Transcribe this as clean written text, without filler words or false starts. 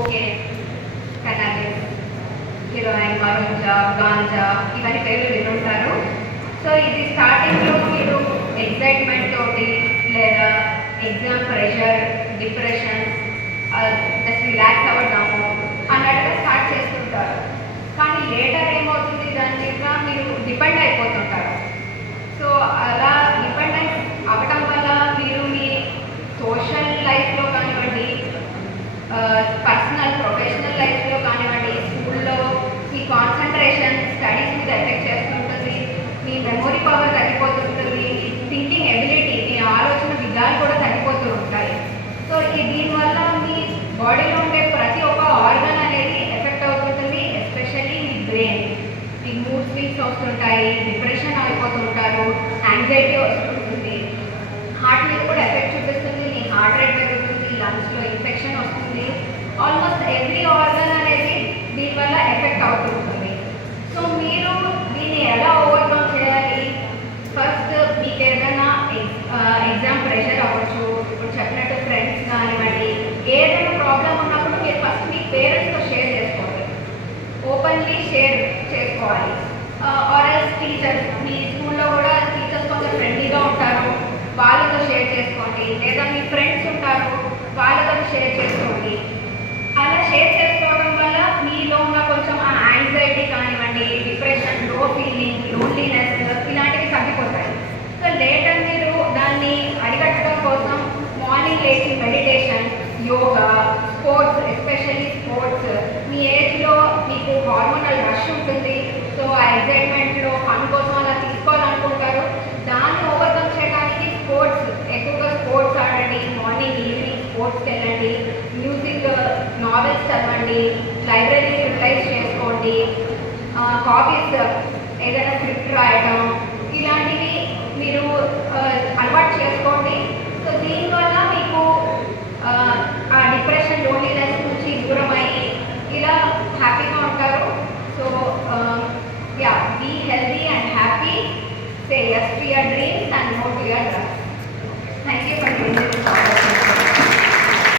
Cocaine, కనాబిస్, heroine, మరుంజా, ganja ఇవన్నీ పేర్లు వినుంటారు. సో ఇది స్టార్టింగ్లో మీరు ఎక్సైట్మెంట్ తోటి లేదా exam pressure, depression, just relax అవ్వడము అన్నట్టుగా స్టార్ట్ చేస్తుంటారు. కానీ లేటర్ ఏమవుతుంది, దాని మీద మీరు డిపెండ్ అయిపోతుంటారు. సో అలా డిపెండెన్స్ అవ్వటం వల్ల మీరు మీ సోషల్ లైఫ్లో కానివ్వండి, పర్సనల్ ప్రొఫెషనల్ లైఫ్లో కానివ్వండి, స్కూల్లో మీ కాన్సన్ట్రేషన్ స్టడీస్ మీద ఎఫెక్ట్ చేస్తుంటుంది, మీ మెమొరీ పవర్ తగ్గిపోతుంటుంది, థింకింగ్ ఎబిలిటీ, మీ ఆలోచన విధాలు కూడా తగ్గిపోతూ ఉంటాయి. సో దీనివల్ల మీ బాడీలో ఉండే ప్రతి ఒక్క ఆర్గన్ అనేది ఎఫెక్ట్ అవుతుంటుంది, ఎస్పెషల్లీ మీ బ్రెయిన్. మీ మూడ్ స్వింగ్స్ వస్తుంటాయి, డిప్రెషన్ అయిపోతుంటారు, యాంగ్జైటీ వస్తుంటుంది, హార్ట్ మీద కూడా ఎఫెక్ట్ చూపిస్తుంది, మీ హార్ట్ రేట్ పెరుగుతుంది, లంగ్స్లో ఇన్ఫెక్షన్ వస్తుంది. ఆల్మోస్ట్ ఎవ్రీ ఆర్గన్ అనేది దీనివల్ల ఎఫెక్ట్ అవుతుంటుంది. సో మీరు దీన్ని ఎలా ఓవర్కమ్ చేయాలి? ఫస్ట్ మీకు ఏదైనా ఎగ్జామ్ ప్రెషర్ అవ్వచ్చు, ఇప్పుడు చెప్పినట్టు ఫ్రెండ్స్ కానివ్వండి, ఏదైనా ప్రాబ్లం ఉన్నప్పుడు మీరు ఫస్ట్ మీ పేరెంట్స్తో షేర్ చేసుకోవాలి, ఓపెన్లీ షేర్ చేసుకోవాలి. ఆర్ఎల్స్ టీచర్స్, మీ స్కూల్లో కూడా టీచర్స్ కొంచెం ఫ్రెండ్లీగా ఉంటారు, వాళ్ళతో షేర్ చేసుకోండి. లేదా మీ ఫ్రెండ్స్ ఉంటారు, వాళ్ళతో షేర్ చేసుకోండి. అలా షేర్ చేసుకోవడం వల్ల మీలో ఉన్న కొంచెం ఆ యాంగ్జైటీ కానివ్వండి, డిప్రెషన్, లో ఫీలింగ్, లోన్లీనెస్ ఇలాంటివి తగ్గిపోతాయి. సో లేటర్ మీరు దాన్ని అరికట్టడం కోసం మార్నింగ్ లేచి meditation, yoga, sports, especially sports. మీ ఏజ్లో మీకు హార్మోనల్ రష్ ఉంటుంది. సో ఆ ఎగ్జైట్మెంట్లో ఫన్ కోసం అలా తీసుకోవాలనుకుంటారు. దాన్ని ఓవర్కమ్ చేయడానికి స్పోర్ట్స్, ఎక్కువగా స్పోర్ట్స్ ఆడండి, మార్నింగ్ ఈవినింగ్ స్పోర్ట్స్కి వెళ్ళండి, మ్యూజిక్, నావెల్స్ చదవండి, లైబ్రరీ యూటిలైజ్ చేసుకోండి, హాబీస్ ఏదైనా స్క్రిప్ట్ రాయడం ఇలాంటివి మీరు అలవాటు చేసుకోండి. సో దీనివల్ల